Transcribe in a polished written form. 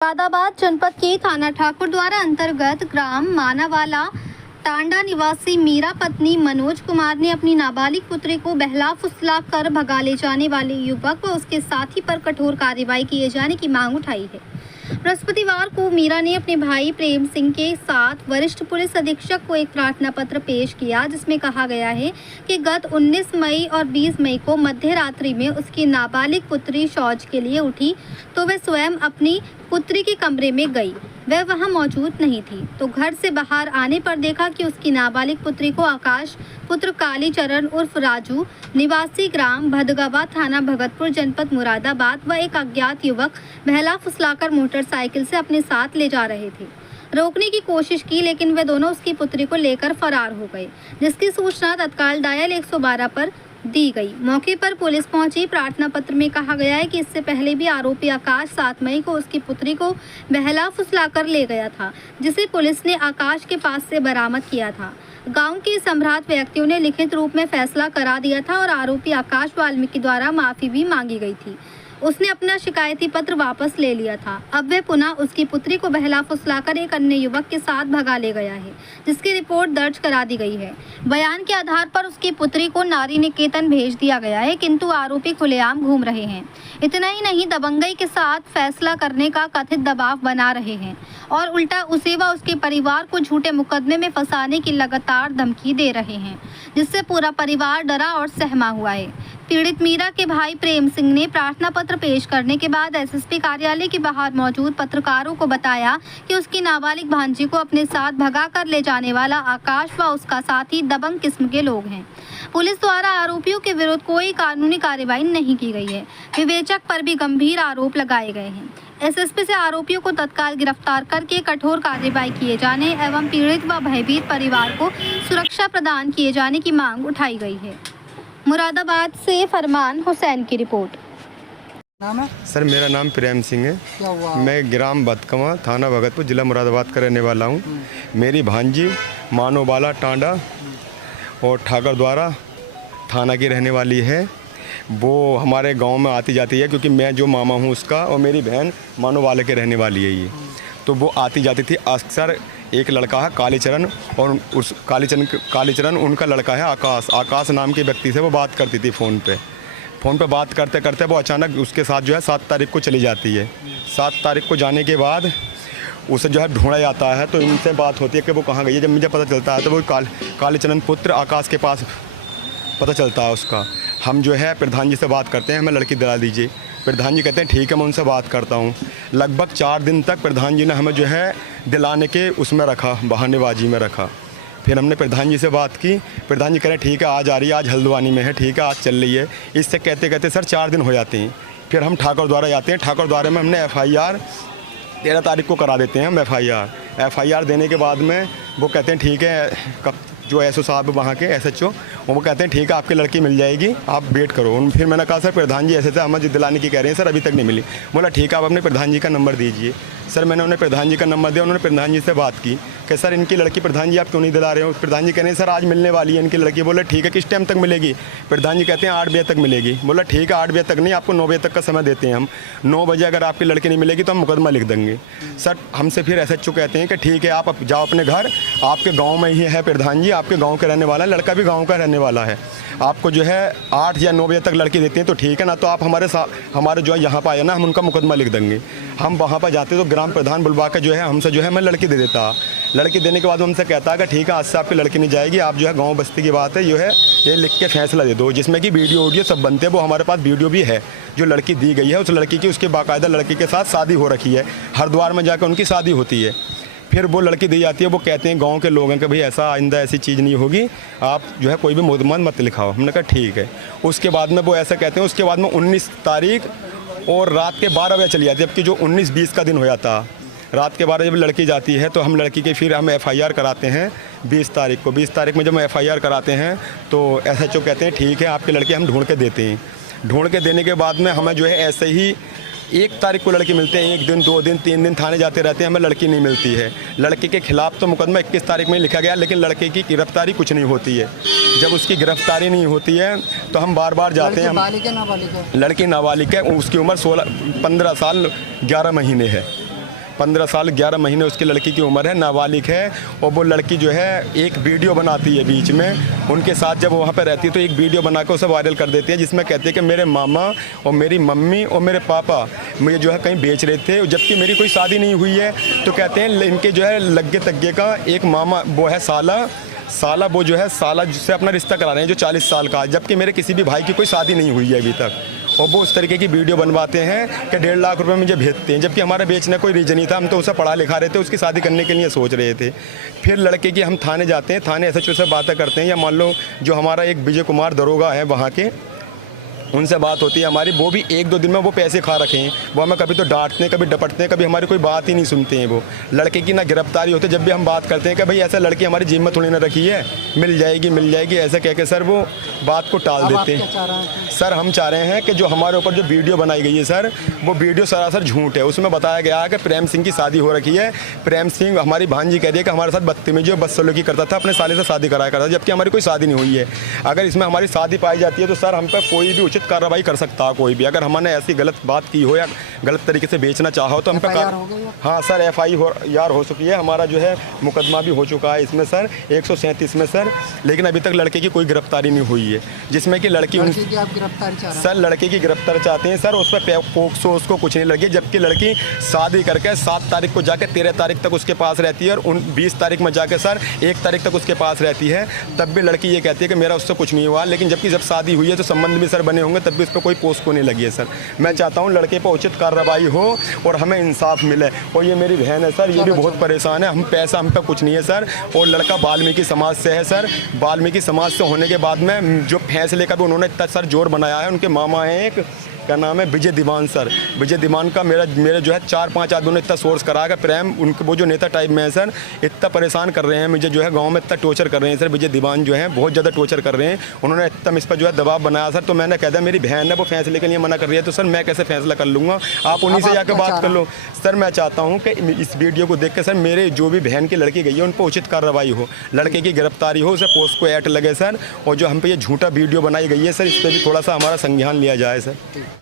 मुरादाबाद जनपद के थाना ठाकुर द्वारा अंतर्गत ग्राम मानावाला टांडा निवासी मीरा पत्नी मनोज कुमार ने अपनी नाबालिग पुत्री को बहला फुसला कर भगा ले जाने वाले युवक व उसके साथी पर कठोर कार्रवाई किए जाने की मांग उठाई है। बृहस्पतिवार को मीरा ने अपने भाई प्रेम सिंह के साथ वरिष्ठ पुलिस अधीक्षक को एक प्रार्थना पत्र पेश किया, जिसमें कहा गया है कि गत 19 मई और 20 मई को मध्य रात्रि में उसकी नाबालिग पुत्री शौच के लिए उठी तो वह स्वयं अपनी पुत्री के कमरे में गई। वह वहां मौजूद नहीं थी तो घर से बाहर आने पर देखा कि उसकी नाबालिग पुत्री को आकाश पुत्र कालीचरण उर्फ राजू निवासी ग्राम भदगवा थाना भगतपुर जनपद मुरादाबाद व एक अज्ञात युवक बहला फुसलाकर मोटरसाइकिल से अपने साथ ले जा रहे थे। रोकने की कोशिश की लेकिन वे दोनों उसकी पुत्री को लेकर फरार हो गए, जिसकी सूचना तत्काल डायल 112 पर दी गई। मौके पर पुलिस पहुंची। प्रार्थना पत्र में कहा गया है कि इससे पहले भी आरोपी आकाश 7 मई को उसकी पुत्री को बहला फुसलाकर ले गया था, जिसे पुलिस ने आकाश के पास से बरामद किया था। गांव के सम्राट व्यक्तियों ने लिखित रूप में फैसला करा दिया था और आरोपी आकाश वाल्मीकि द्वारा माफी भी मांगी गई थी। उसने अपना शिकायती पत्र वापस ले लिया था। अब वह पुनः उसकी पुत्री को बहला फुसलाकर एक अन्य युवक के साथ भगा ले गया है, जिसकी रिपोर्ट दर्ज करा दी गई है। बयान के आधार पर उसकी पुत्री को नारी निकेतन भेज दिया गया है, किंतु आरोपी खुलेआम घूम रहे हैं। इतना ही नहीं, दबंगई के साथ फैसला करने का कथित दबाव बना रहे हैं और उल्टा उसे व उसके परिवार को झूठे मुकदमे में फंसाने की लगातार धमकी दे रहे हैं, जिससे पूरा परिवार डरा और सहमा हुआ है। पीड़ित मीरा के भाई प्रेम सिंह ने प्रार्थना पत्र पेश करने के बाद एसएसपी कार्यालय के बाहर मौजूद पत्रकारों को बताया कि उसकी नाबालिग भांजी को अपने साथ भगा कर ले जाने वाला आकाश व उसका साथी दबंग किस्म के लोग हैं। पुलिस द्वारा आरोपियों के विरुद्ध कोई कानूनी कार्रवाई नहीं की गई है। विवेचक पर भी गंभीर आरोप लगाए गए हैं। एसएसपी से आरोपियों को तत्काल गिरफ्तार करके कठोर कार्रवाई किए जाने एवं पीड़ित व भयभीत परिवार को सुरक्षा प्रदान किए जाने की मांग उठाई गई है। मुरादाबाद से फरमान हुसैन की रिपोर्ट। नाम है सर, मेरा नाम प्रेम सिंह है। क्या हुआ? मैं ग्राम भदगवा थाना भगतपुर जिला मुरादाबाद का रहने वाला हूँ। मेरी भांजी मानोवाला टांडा और ठाकुर द्वारा थाना की रहने वाली है। वो हमारे गांव में आती जाती है क्योंकि मैं जो मामा हूँ उसका, और मेरी बहन मानोवाले के रहने वाली है ये। तो वो आती जाती थी अक्सर। एक लड़का है कालीचरण और उस कालीचरण उनका लड़का है आकाश नाम के व्यक्ति से वो बात करती थी फ़ोन पे बात करते करते वो अचानक उसके साथ जो है 7 तारीख को चली जाती है। 7 तारीख को जाने के बाद उसे जो है ढूंढा जाता है, तो इनसे बात होती है कि वो कहाँ गई है। जब मुझे पता चलता है तो वो कालीचरण पुत्र आकाश के पास पता चलता है उसका। हम जो है प्रधान जी से बात करते हैं, हमें लड़की दिला दीजिए। प्रधान जी कहते हैं ठीक है, मैं उनसे बात करता हूँ। लगभग 4 दिन तक प्रधान जी ने हमें जो है दिलाने के उसमें रखा, बहानेबाजी में रखा। फिर हमने प्रधान जी से बात की। प्रधान जी कह रहे हैं ठीक है, आज आ रही है, आज हल्द्वानी में है, ठीक है आज चल रही है। इससे कहते कहते सर 4 दिन हो जाते हैं। फिर हम ठाकुर द्वारा जाते हैं। ठाकुर द्वारा में हमने FIR 13 तारीख को करा देते हैं हम FIR देने के बाद में वो कहते हैं ठीक है, कब जो SO साहब वहाँ के SHO वो कहते हैं ठीक है आपकी लड़की मिल जाएगी, आप वेट करो। फिर मैंने कहा सर प्रधान जी ऐसे हमें जो दिलाने की कह रहे हैं सर अभी तक नहीं मिली। बोला ठीक है आप अपने प्रधान जी का नंबर दीजिए। सर मैंने उन्हें प्रधान जी का नंबर दिया। उन्होंने प्रधान जी से बात की कि सर इनकी लड़की प्रधान जी आप क्यों नहीं दिला रहे हो। प्रधान जी कह रहे हैं सर आज मिलने वाली है इनकी लड़की। बोला ठीक है, किस टाइम तक मिलेगी। प्रधान जी कहते हैं 8 बजे तक मिलेगी। बोला ठीक है 8 बजे तक नहीं, आपको 9 बजे तक का समय देते हैं हम। 9 बजे अगर आपकी लड़की नहीं मिलेगी तो हम मुकदमा लिख देंगे। सर हमसे फिर SHO कहते हैं कि ठीक है आप जाओ अपने घर, आपके गाँव में ही है प्रधान जी, आपके गाँव के रहने वाला है, लड़का भी गाँव का रहने वाला है। आपको जो है 8 या 9 बजे तक लड़की देते हैं तो ठीक है ना, तो आप हमारे जो है यहाँ पर आए ना, हम उनका मुकदमा लिख देंगे। हम वहाँ पर जाते तो ग्राम प्रधान बुलवा के जो है हमसे जो है मैं लड़की दे देता। लड़की देने के बाद हमसे कहता है कि ठीक है आज से आपकी लड़की नहीं जाएगी, आप जो है गाँव बस्ती की बात है जो है ये लिख के फैसला दे दो, जिसमें कि वीडियो सब बनते हैं। वो हमारे पास वीडियो भी है जो लड़की दी गई है, उस लड़की की उसके बाकायदा लड़की के साथ शादी हो रखी है। हरिद्वार में जाकर उनकी शादी होती है। फिर वो लड़की दी जाती है। वो कहते हैं गांव के लोग हैं कि भाई ऐसा आइंदा ऐसी चीज़ नहीं होगी, आप जो है कोई भी मुकदमा मत लिखाओ। हमने कहा ठीक है। उसके बाद में वो ऐसा कहते हैं। उसके बाद में 19 तारीख और रात के 12 बजे चली जाती है, जबकि जो 19-20 का दिन हो जाता। रात के 12 जब लड़की जाती है तो हम लड़की के फिर हम FIR कराते हैं 20 तारीख को। 20 तारीख में जब हम FIR कराते हैं तो SHO कहते हैं ठीक है आपकी लड़की हम ढूंढ के देते हैं। ढूंढ के देने के बाद में हमें जो है ऐसे ही 1 तारीख को लड़की मिलते हैं। 1 दिन 2 दिन 3 दिन थाने जाते रहते हैं, हमें लड़की नहीं मिलती है। लड़के के खिलाफ तो मुकदमा 21 तारीख में लिखा गया, लेकिन लड़के की गिरफ्तारी कुछ नहीं होती है। जब उसकी गिरफ्तारी नहीं होती है तो हम बार बार जाते हैं। लड़की नाबालिग है, उसकी उम्र 15 साल 11 महीने है। 15 साल 11 महीने उसकी लड़की की उम्र है, नाबालिग है। और वो लड़की जो है एक वीडियो बनाती है बीच में, उनके साथ जब वहाँ पर रहती है तो एक वीडियो बना के उसे वायरल कर देती है, जिसमें कहती है कि मेरे मामा और मेरी मम्मी और मेरे पापा मुझे जो है कहीं बेच रहे थे, जबकि मेरी कोई शादी नहीं हुई है। तो कहते हैं इनके जो है लग्गे तग्गे का एक मामा वो है साला वो जो है साला जिससे अपना रिश्ता करा रहे हैं जो 40 साल का, जबकि मेरे किसी भी भाई की कोई शादी नहीं हुई है अभी तक। और वो उस तरीके की वीडियो बनवाते हैं कि 1.5 लाख रुपए मुझे भेजते हैं, जबकि हमारा बेचने कोई रीजन नहीं था, हम तो उसे पढ़ा लिखा रहे थे, उसकी शादी करने के लिए सोच रहे थे। फिर लड़के की हम थाने जाते हैं, थाने एसएचओ से बातें करते हैं, या मान लो जो हमारा एक विजय कुमार दरोगा है वहाँ के, उनसे बात होती है हमारी, वो भी 1-2 दिन में वो पैसे खा रखे हैं। वो हमें कभी तो डांटते हैं, कभी डपटते हैं, कभी हमारी कोई बात ही नहीं सुनते हैं। वो लड़के की ना गिरफ्तारी होती है, जब भी हम बात करते हैं कि भाई ऐसा लड़की हमारी जेब में थोड़ी ना रखी है, मिल जाएगी ऐसा कह के सर वो बात को टाल देते हैं। सर हम चाह रहे हैं कि जो हमारे ऊपर जो वीडियो बनाई गई है सर, वो वीडियो सरासर झूठ है। उसमें बताया गया है कि प्रेम सिंह की शादी हो रखी है। प्रेम सिंह हमारी भांजी कह रही है कि हमारे साथ बदतमीजी और बदसलूकी करता था, अपने साले से शादी कराया करता था, जबकि हमारी कोई शादी नहीं हुई है। अगर इसमें हमारी शादी पाई जाती है तो सर हम पर कोई भी उचित कार्रवाई कर सकता है। कोई भी अगर हमने ऐसी गलत बात की हो या गलत तरीके से बेचना चाहा हो तो हम पे हाँ सर FIR हो चुकी है, हमारा जो है मुकदमा भी हो चुका है इसमें सर 137 में सर, लेकिन अभी तक लड़के की कोई गिरफ्तारी नहीं हुई है, जिसमें कि लड़की आप गिरफ्तारी चाह रहे हैं? सर लड़के की गिरफ्तारी चाहते हैं सर, उस पर पोक्सो उसको कुछ नहीं लगी, जबकि लड़की शादी करके 7 तारीख को जाकर 13 तारीख तक उसके पास रहती है, और 20 तारीख में जाकर सर 1 तारीख तक उसके पास रहती है। तब भी लड़की ये कहती है कि मेरा उससे कुछ नहीं हुआ, लेकिन जबकि जब शादी हुई है तो संबंध भी सर बने होंगे, तब भी उस पर कोई पोस्को नहीं लगी है सर। मैं चाहता हूँ लड़के पर उचित कार्रवाई हो और हमें इंसाफ मिले। और ये मेरी बहन है सर, ये भी बहुत परेशान है, हम पे कुछ नहीं है सर। और लड़का वाल्मीकि समाज से है सर, वाल्मीकि समाज से होने के बाद में जो फैसले का भी उन्होंने इतना सर जोर बनाया है, उनके मामा हैं एक, क्या नाम है, विजय दीवान सर। विजय दीवान का मेरे जो है 4-5 आदमियों ने इतना सोर्स करा कि प्रेम उनके वो जो नेता टाइप में है सर, इतना परेशान कर रहे हैं मुझे जो है, गांव में इतना टॉर्चर कर रहे हैं सर। विजय दीवान जो है बहुत ज़्यादा टॉर्चर कर रहे हैं, उन्होंने इतना इस पर जो है दबाव बनाया सर। तो मैंने कह दिया मेरी बहन है वो फैसले के लिए मना कर रही है, तो सर मैं कैसे फैसला कर लूँगा, आप उन्हीं से जाकर बात कर लो। सर मैं चाहता हूँ कि इस वीडियो को देख के सर मेरे जो भी बहन की लड़की गई है उन पर उचित कार्रवाई हो, लड़के की गिरफ्तारी हो, उसे पोस्को एक्ट लगे सर। और जो हम पे ये झूठा वीडियो बनाई गई है सर, इस पर भी थोड़ा सा हमारा संज्ञान लिया जाए सर।